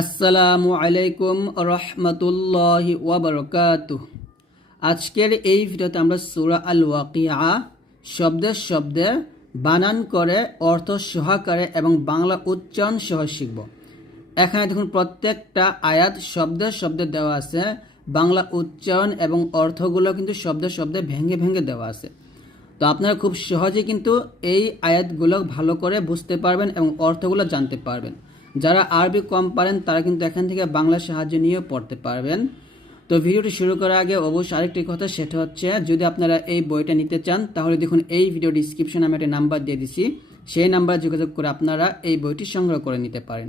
আসসালামু আলাইকুম রহমতুল্লাহি ওয়াবারকাতুহ। আজকের এই ভিডিওতে আমরা সুরা আল ওয়াকিয়া শব্দে শব্দে বানান করে, অর্থ সহকারে এবং বাংলা উচ্চারণ সহ শিখব। এখানে দেখুন প্রত্যেকটা আয়াত শব্দে শব্দে দেওয়া আছে। বাংলা উচ্চারণ এবং অর্থগুলো কিন্তু শব্দে শব্দে ভেঙে ভেঙে দেওয়া আছে। তো আপনারা খুব সহজে কিন্তু এই আয়াতগুলো ভালো করে বুঝতে পারবেন এবং অর্থগুলো জানতে পারবেন। যারা আরবি কম পারেন, তারা কিন্তু এখান থেকে বাংলা সাহায্য নিয়েও পড়তে পারবেন। তো ভিডিওটি শুরু করার আগে অবশ্যই আরেকটি কথা, সেটা হচ্ছে, যদি আপনারা এই বইটা নিতে চান, তাহলে দেখুন এই ভিডিও ডিসক্রিপশনে আমি একটা নাম্বার দিয়ে দিছি। সেই নাম্বার যোগাযোগ করে আপনারা এই বইটি সংগ্রহ করে নিতে পারেন।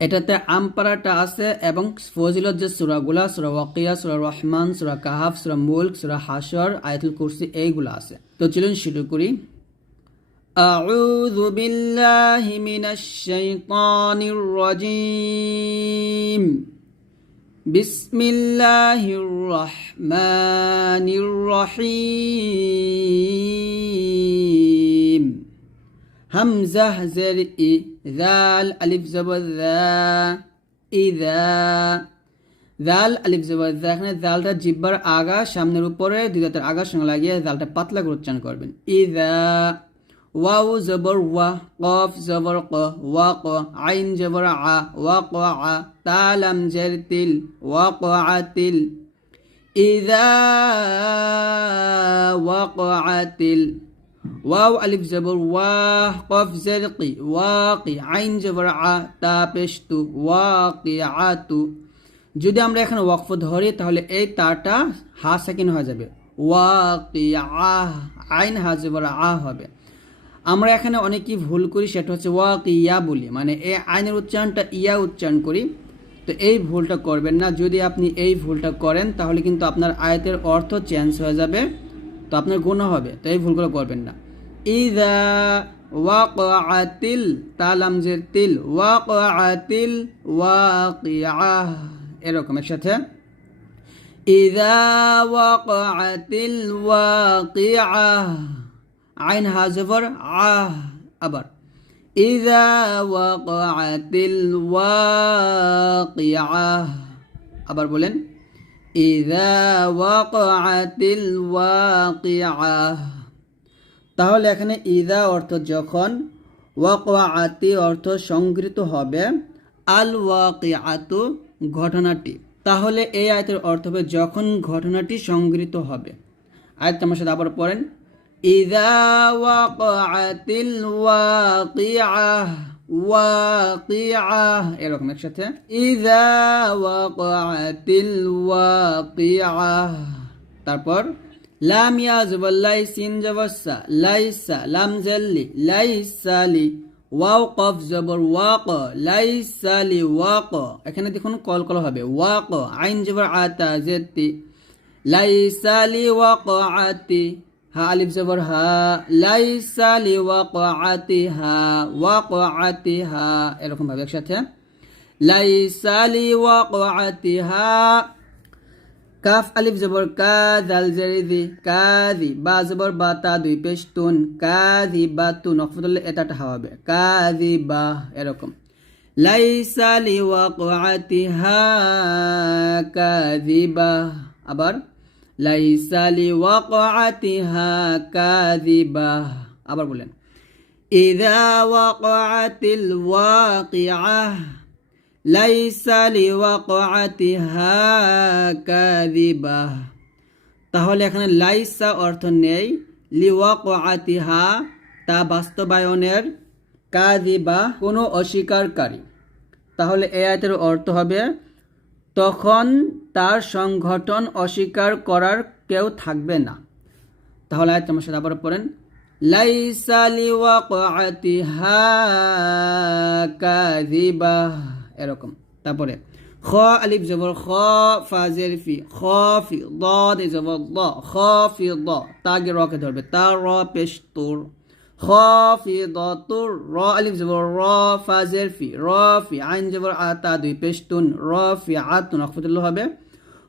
এটাতে আমপারাটা আছে এবং ফজিলত যে সুরাগুলা, সুরা ওয়াকিয়া, সুরা রহমান, সুরা কাহাফ, সুরা মুল্ক, সুরা হাসর আয়াতুল কুরসি, এইগুলো আছে। তো চলুন শুরু করি। أعوذ بالله من الشيطان الرجيم بسم الله الرحمن الرحيم همزة زر إ ذال ألف زبر ذا إذا জাল আলিফ জবর জা এখানে জালটা জিব্বার আগা সামনের উপরে দুই দাঁতের আগার সঙ্গে লাগিয়ে জালটা পাতলা করে উচ্চারণ করবেন ইদা ওয়াও জবর ওয়া কফ জবর ক ওয়া ক আইন জবর আ ওয়া ক আ তালাম জের তিল ওয়া ক আ তিল ইদা ওয়া ক আ তিল واو ألف زبر واه قف زرقي واقي عين জবর আ তা পেশতু ওয়াকিআতু যদি আমরা এখানে ওয়াকফ ধরি তাহলে এই তাটা হা সেকেন্ড হয়ে যাবে ওয়াকিআহ আইন হা জবর আ হবে আমরা এখানে অনেকেই ভুল করি, সেটা হচ্ছে ওয়াক ইয়া বলি। মানে এই আইনের উচ্চারণটা ইয়া উচ্চারণ করি। তো এই ভুলটা করবেন না। যদি আপনি এই ভুলটা করেন, তাহলে কিন্তু আপনার আয়াতের অর্থ চেঞ্জ হয়ে যাবে, তো আপনার গুণ হবে। তো এই ভুলগুলো করবেন না। ইদা ওয়াকাতিল তালামজের তিল ওয়াকাতিল ওয়াকিআহ এরকম একসাথে। ইদা ওয়াকাতিল ওয়াকিআহ আইন হাজবর আহ আবার ইদা ওয়াকাতিল ওয়াকিআহ আবার বলেন ইদা ওয়াকাতিল ওয়াকিআহ তাহলে এখানে ইদা অর্থ যখন ওয়াকাতি অর্থ সংগৃহীত হবে আল ওয়াকিআতু ঘটনাটি। তাহলে এই আয়তের অর্থ হবে যখন ঘটনাটি সংগৃহীত হবে। আয়াতটা সাথে আবার পড়েন। إذا وقعت الواقعة واقعة এরকম একসাথে إذا وقعت الواقعة তারপর লাম ইয়াজবর লাই সিন জবসা লাইসা লাম জাল্লি লাইসালি ওয়াও কফ জবর ওয়াক লাইসালি ওয়াক এখানে দেখুন কল কল হবে ওয়াক আইন জবর আতা জেতি লাইসালি ওয়াক আতি হা আলিফ জবর হা, লাইসা লি ওয়াকআতিহা ওয়াকআতিহা এরকম ভাবে একসাথে, লাইসা লি ওয়াকআতিহা কাফ আলিফ জবর কা দাল জেরিদি কাদি বা জবর বা তা দুই পেশ তুন কাদি বা তু নকফতুল্লাহ এটাটা হবে কাদি বা এরকম। লাইসা লি ওয়াকআতিহা কাদিবা আবার লাইসা লিওয়াকআতিহা কাযিবা। আবার বলেন ইযা তাহলে এখানে লাইসা অর্থ নেই, লিওয়াকআতিহা তা বাস্তবায়নের কাযিবা, কোনো অস্বীকারী তাহলে এই আয়াতের অর্থ হবে, তখন তার সংগঠন অস্বীকার করার কেউ থাকবে না। তাহলে আয়াত আমার সাথে আবার পড়েন। লাইসালি ওয়াকাতিহা কাযিবা। এরকম। তারপরে খ আলিফ জবর খ, ফাজের ফি, খ ফি দ, দে জবর দ, খ ফি দ তাগে রকে ধরবে। তা র পেশ তোর। খাফিদাতুর র আলিফ জবর র, ফাজের ফি, র ফি আইন জবর আতা দুই পেশতুন র ফি আতুন আখফতুল্লাহ হবে।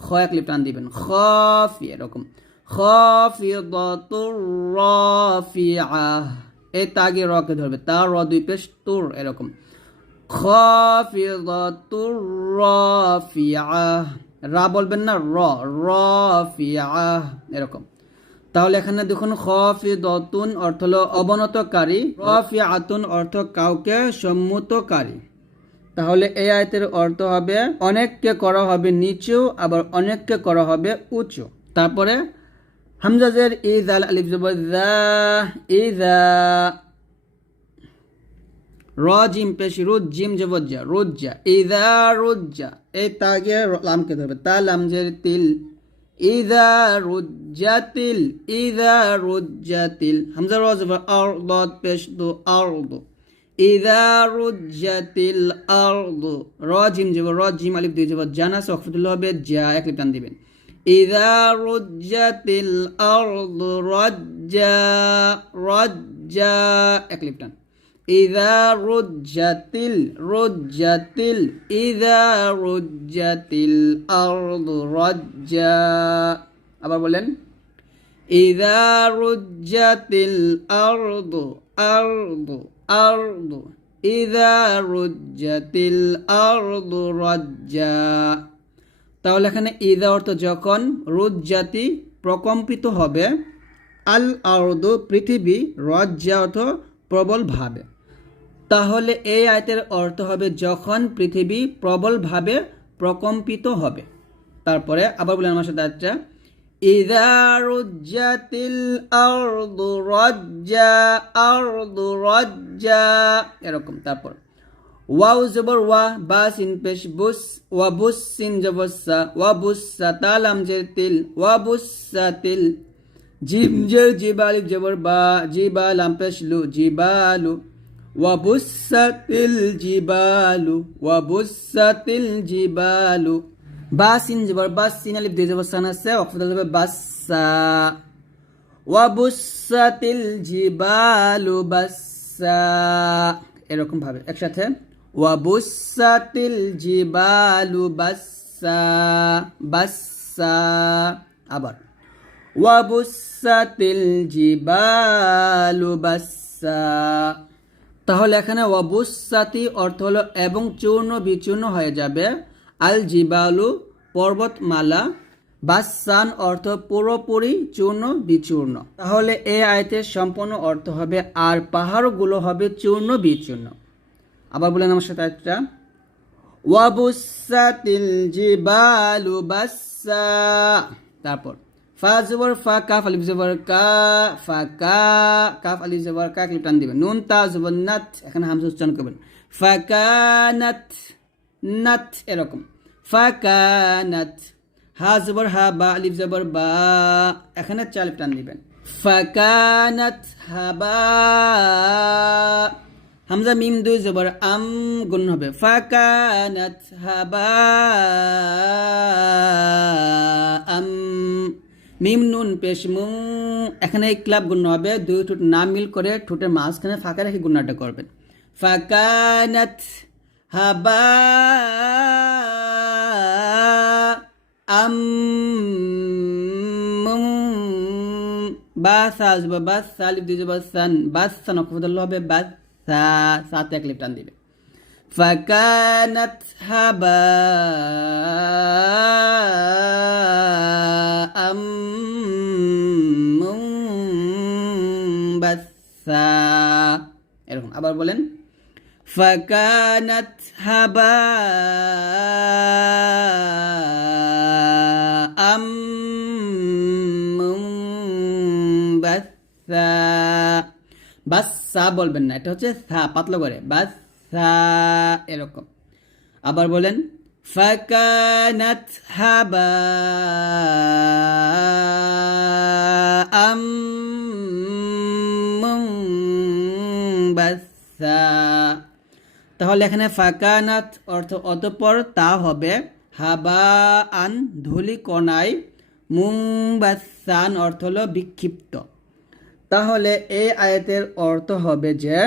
খ এক লিপ টান দিবেন খফি এরকম এই তাগে রকে ধরবে তার র দুই পেশ তুর এরকম রা বলবেন না র রাফিআহ এরকম তাহলে এখানে দেখুন খফিদাতুন অর্থ হলো অবনতকারী রাফিআতুন অর্থ কাউকে সম্মতকারী তাহলে এই আয়তের অর্থ হবে, অনেককে করা হবে নিচু, আবার অনেককে করা হবে উঁচু। তারপরে, হামজাজের ইজাল আলিফ জবর দা ইজা র জিম পেশ রুজ জিম জবজ্জা রুজ্জা ইদা রুজ্জা এই তাগে লামকে ধরবে তা লামজের তিল ইদা রুজ্জাতিল ইদা রুজ্জাতিল হামজা র জবর আর পেশ দু আর ইদা রুজ্জাতিল আর দু র জিম জবর র জিম আলিফ দুই জবর জানা সখফতুল্লাহ হবে যা এক লিপ দিবেন ইদা রুজ্জাতিল আর রজ্জা রজ্জা এক লিপ টান ইদা রুজ্জাতিল রুজ্জাতিল ইদা রুজ্জাতিল আরদু রজ্জা আবার বলেন ইদা রুজ্জাতিল আরদু আরদু আরদু ইদা রুজ্জাতিল আরদু রজ্জা তাহলে এখানে ইদা অর্থ যখন রুজ্জাতি প্রকম্পিত হবে, আল আরদু পৃথিবী, রজ্জা অর্থ প্রবলভাবে। তাহলে এই আয়তের অর্থ হবে যখন পৃথিবী প্রবলভাবে প্রকম্পিত হবে। তারপরে আবার বলেন আমার সাথে আচ্ছা ইদা রুজ্জাতিল আরদু রজ্জা আরদু রজ্জা এরকম তারপর ওয়াও জবর ওয়া বা সিন পেশ বুস ওয়া বুস সিন জবর সা ওয়া বুসা তালাম জের তিল ওয়া বুসা তিল জিম জের জিবাল জবর বা জিবাল আম পেশ লু জিবালু وبست الجبال وبست الجبال বাসিন জবর বাসিন আলিফ দুই জবর আছে ওয়াকফ যাবে বাসা ওয়াবুসাতিল জিবালু বাসা এরকম ভাবে একসাথে ওয়াবুসাতিল জিবালু বাসা বাসা আবার ওয়াবুসাতিল জিবালু বাসা তাহলে এখানে অবুসাতি অর্থ হলো এবং চূর্ণ, বিচূর্ণ হয়ে যাবে। আল জিবালু পর্বতমালা বাসান অর্থ পুরোপুরি চূর্ণ, বিচূর্ণ। তাহলে এই আয়তের সম্পূর্ণ অর্থ হবে, আর পাহাড়গুলো হবে চূর্ণ, বিচূর্ণ। আবার বলেন আমার সাথে একটা ওয়াবুসাতিল জিবালু বাসা তারপর ফা ফা কাফ আলিফ জবর কা, ফা, কা কাফ আলিফ জবর কা ক্লিপ টান দিবেন। নুন তা নাত, এখানে হামজা উচ্চারণ করবেন। ফা কানাত নাত এরকম। ফা কানাত হা জবর হা বা, আলিফ জবর বা, এখানে চাল টান দিবেন। ফা কানাত হাবা হামজা মিম দুই জবর আম গুণ হবে। ফা কানাত হাবা আম, মিম নুন পেশ মু, এখানে এই ক্লাব গুণ হবে। দুই ঠোঁট না মিল করে ঠোঁটের মাঝখানে ফাঁকা রেখে গুণাটা করবেন। ফাকানাত হাবা আম বাসা আসবে বাস সালিফ দিয়ে যাবে সান বাস সান অকফদল হবে বাস সা সাথে এক লিপ টান দিবে فكانت هباء منبثا এরকম আবার বলেন فكانت هباء منبثا বাস সা বলবেন না এটা হচ্ছে সা পাতলা করে বাস সা এরকম আবার বলেন ফাকানাত হাবা আম বাসা তাহলে এখানে ফাকানাত অর্থ অতপর তা হবে। হাবা আন ধুলি কণায় মুম্বাসান অর্থ হলো বিক্ষিপ্ত। তাহলে এই আয়াতের অর্থ হবে যে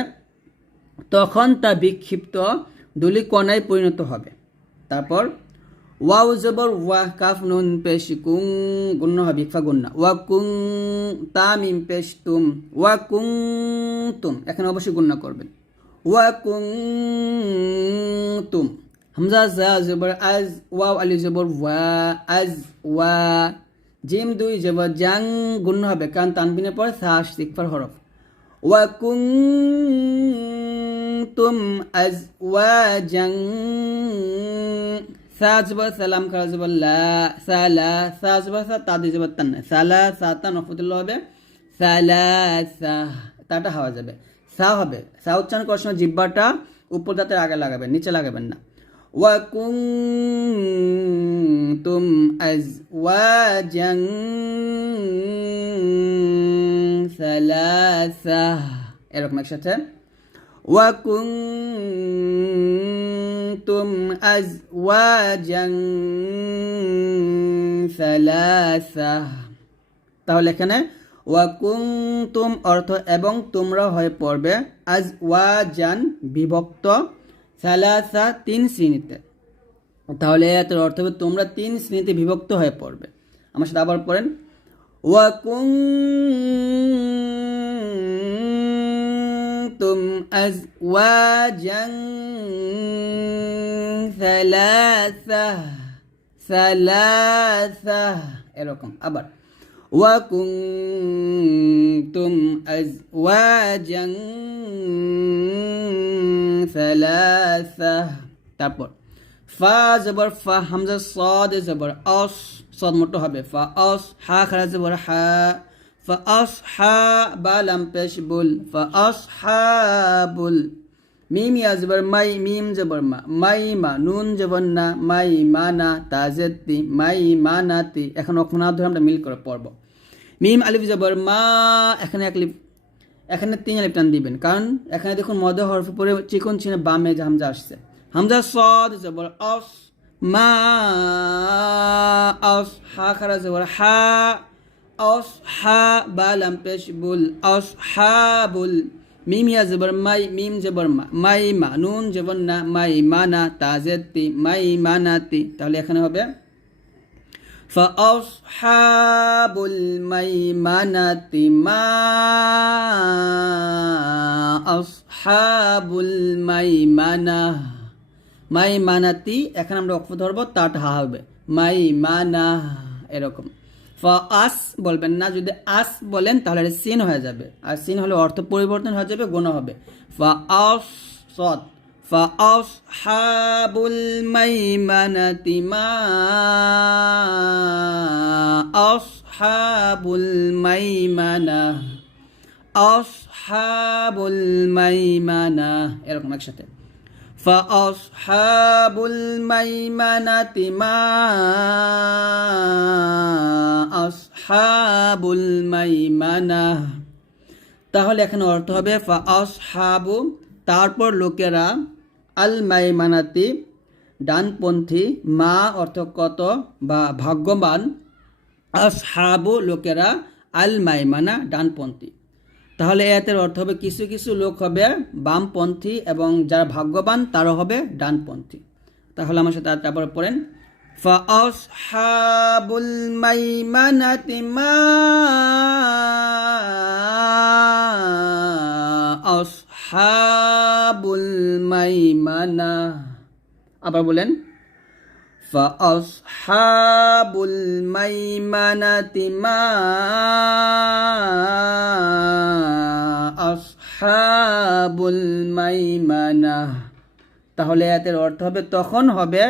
তখন তা বিক্ষিপ্ত ধুলি কণায় পরিণত হবে। তারপর ওয়াও জবর ওয়া কাফ নুন পেশ কুং গুণ্য হবে গুন্না। ওয়া কুং তামিম পেশ তুম ওয়া কুং তুম। এখানে অবশ্যই গুণ্য করবেন। ওয়া তুম হামজা জা জবর আজ ওয়াও আলি জবর ওয়া আজ ওয়া জিম দুই জবর জাং গুণ্য হবে, কারণ তানবিনের পর সাস ইকফার হরফ ওয়া কুং তুম আজ ওয়া জাং সা জবর সালাম খারা লা সালা সা জবর সা তাদি জবর তান সালা সাতা নফতুল্লাহ হবে সালা সা তাটা হাওয়া যাবে সা হবে সা উচ্চারণ করার সময় জিব্বাটা উপর দাঁতের আগে লাগাবেন নিচে লাগাবেন না ওয়া কুং তুম আজ ওয়া জাং সালাসা এরকম একসাথে وكنتم أزواجا ثلاثة তাহলে এখানে ওয়াকুং তুম অর্থ এবং তোমরা হয়ে পড়বে আজ ওয়া জান বিভক্ত সালাসা তিন শ্রেণীতে। তাহলে এর অর্থ হবে তোমরা তিন শ্রেণীতে বিভক্ত হয়ে পড়বে। আমার সাথে আবার পড়েন। ওয়াকুং তুম আজ ওয়া জান সালাসা সালাসা, এরকম আবার। وكنتم أزواجا ثلاثة তারপর ফা জবর ফা হামজা সদ জবর অস সদ মোটো হবে ফা অস হা খারা জবর হা ফা অস হা বা লাম পেশ বুল ফা অস হা বুল মিম ইয়া জবর মাই মিম জবর মা মাই মা নুন জবর না মাই মা না তাজেতি মাই মা নাতি এখন অক্ষণা ধরে আমরা মিল করে পড়ব মিম আলিফ জবর মা এখানে এক লিপ এখানে তিন আলিফ টান দিবেন কারণ এখানে দেখুন মদ হরফ পরে চিকন চিনে বামে হামজা আসছে হামজা সদ জবর অস মা অস হা খারা জবর হা অস হা বা লাম পেশ বুল অস হা বুল মিম ইয়া জবর মাই মিম জবর মা মাই মা নুন জবর না মাই মানা তাজেতি মাই মানাতি তাহলে এখানে হবে فأصحاب الميمنة ما أصحاب الميمنة মাইমানাতি এখানে আমরা অক্ষ ধরবো তাট হা হবে মাইমানা এরকম আস বলবেন না, যদি আস বলেন তাহলে এটা সিন হয়ে যাবে। আর সিন হলে অর্থ পরিবর্তন হয়ে যাবে গোনা হবে। সৎ। হাবুল হাবুল হাবুল এরকম একসাথে। فأصحاب الميمنة ما أصحاب الميمنة তাহলে এখানে অর্থ হবে ফা আসহাবু তারপর লোকেরা আল মাইমানাতি ডানপন্থী মা অর্থ কত বা ভাগ্যবান আসহাবু লোকেরা আল মাইমানা ডানপন্থী তাহলে এতের অর্থ হবে কিছু কিছু লোক হবে বামপন্থী এবং যারা ভাগ্যবান তারা হবে ডানপন্থী তাহলে আমার সাথে তারপরে পড়েন فأصحاب الميمنة ما أصحاب الميمنة আবার বলেন فأصحاب الميمنة ما أصحاب الميمنة তাহলে এতের অর্থ হবে তখন হবে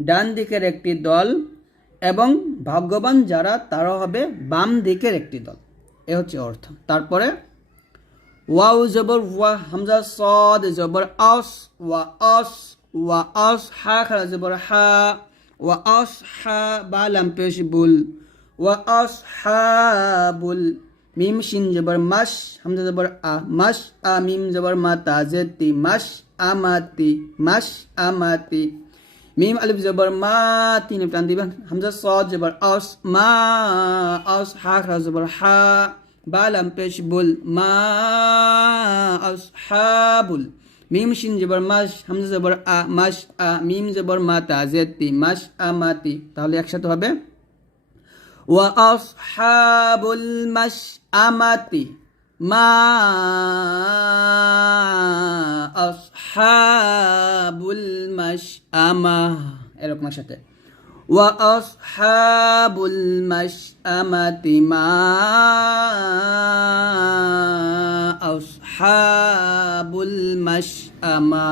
ডান দিকের একটি দল এবং ভাগ্যবান যারা তারা হবে বাম দিকের একটি দল এ হচ্ছে অর্থ তারপরে ওয়াউ জবর ওয়া হামজা সদ জবর আস ওয়া আস ওয়া আস হা খারা জবর হা ওয়া আস হা বা লাম পেশ বুল ওয়া আস হা বুল মিম শিন জবর মাস হামজা জবর আ মাস আ মিম জবর মা তাজেতি মাস আমাতি মাস আমাতি মিম আলিফ জবর মা তিন টান দিবেন হামজা সদ জবর হাবুল মিম শিন জবর মাস হামজা জবর আ মাস আ মিম জবর মাতা জেতি মাস আ মাতি তাহলে একসাথে হবে ওয়া আসহাবুল মাস আমাতি মা আসহাবুল মাস আমা এরকম সাথে وأصحاب المشأمة ما أصحاب المشأمة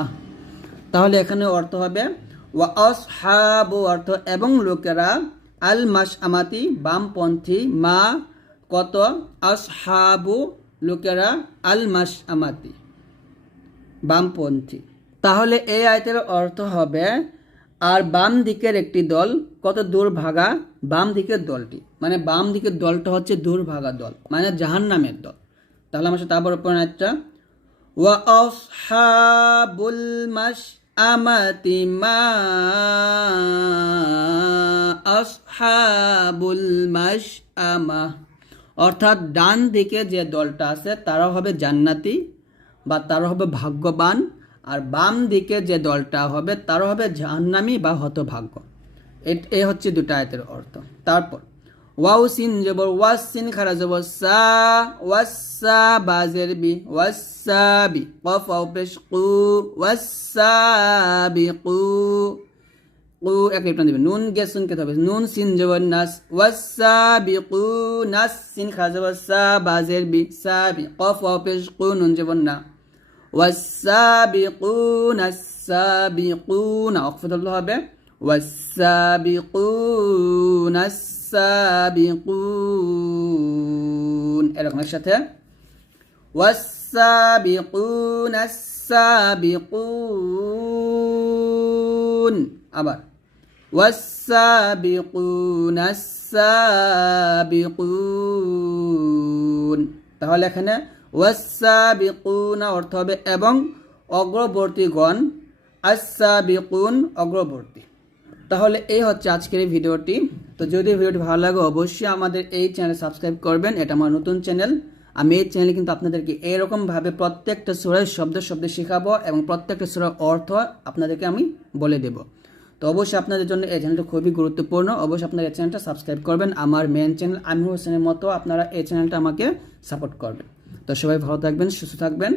তাহলে এখানে অর্থ হবে ওয়া আসহাবু অর্থ এবং লোকেরা আল মাস আমাতি বামপন্থী মা কত আসহাবু লোকেরা আল মাস আমাতি বামপন্থী তাহলে এই আয়তের অর্থ হবে আর বাম দিকের একটি দল কত দূর ভাগা বাম দিকের দলটি। মানে বাম দিকের দলটা হচ্ছে দূর ভাগা দল মানে জাহান্নামের দল। তাহলে আমার সাথে আবার উপর একটা ওয়া আসহাবুল মাশআমাতি মা আসহাবুল মাশআমা। অর্থাৎ ডান দিকে যে দলটা আছে তারা হবে জান্নাতি বা তারা হবে ভাগ্যবান। আর বাম দিকে যে দলটা হবে, তারা হবে জাহান্নামী বা হতভাগ্য। এ- হচ্ছে দুটা আয়তের অর্থ। তারপর ওয়াও সিন জবর ওয়াস সিন খারা জবর সা, ওয়াসা বাজের বি ওয়াসাবি কফ আও পেশ কু ওয়াসাবি কু কু এক লিপটান দিবে নুন গে সুন কে হবে। নুন, সিন জবর নাস ওয়াসাবি কু, নাস, সিন খারা জবর সা বাজের বি সাবি কফ আও পেশ কু, নুন জবর না। والسابقون السابقون أخفض الله به والسابقون السابقون এরকম একসাথে والسابقون السابقون আবার والسابقون السابقون তাহলে এখানে ওয়াসাবিকুনা অর্থ হবে এবং অগ্রবর্তীগণ, আসাবিকুন অগ্রবর্তী। তাহলে এই হচ্ছে আজকের এই ভিডিওটি। তো যদি ভিডিওটি ভালো লাগে, অবশ্যই আমাদের এই চ্যানেল সাবস্ক্রাইব করবেন। এটা আমার নতুন চ্যানেল। আমি এই চ্যানেলে কিন্তু আপনাদেরকে এরকমভাবে প্রত্যেকটা সুরের শব্দ শব্দ শেখাবো এবং প্রত্যেকটা সুরের অর্থ আপনাদেরকে আমি বলে দেব। তো অবশ্যই আপনাদের জন্য এই চ্যানেলটা খুবই গুরুত্বপূর্ণ। অবশ্যই আপনারা এই চ্যানেলটা সাবস্ক্রাইব করবেন। আমার মেন চ্যানেল আমি হোসেনের মতো আপনারা এই চ্যানেলটা আমাকে সাপোর্ট করবেন। তো সবাই ভালো থাকবেন, সুস্থ থাকবেন।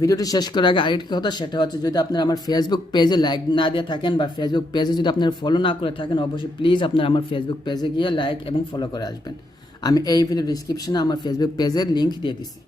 ভিডিওটি শেষ করার আগে আরেকটি কথা, সেটা হচ্ছে যদি আপনারা আমার ফেসবুক পেজে লাইক না দিয়ে থাকেন বা ফেসবুক পেজে যদি আপনারা ফলো না করে থাকেন, অবশ্যই প্লিজ আপনারা আমার ফেসবুক পেজে গিয়ে লাইক এবং ফলো করে আসবেন। আমি এই ভিডিও ডিসক্রিপশনে আমার ফেসবুক পেজের লিঙ্ক দিয়ে দিছি।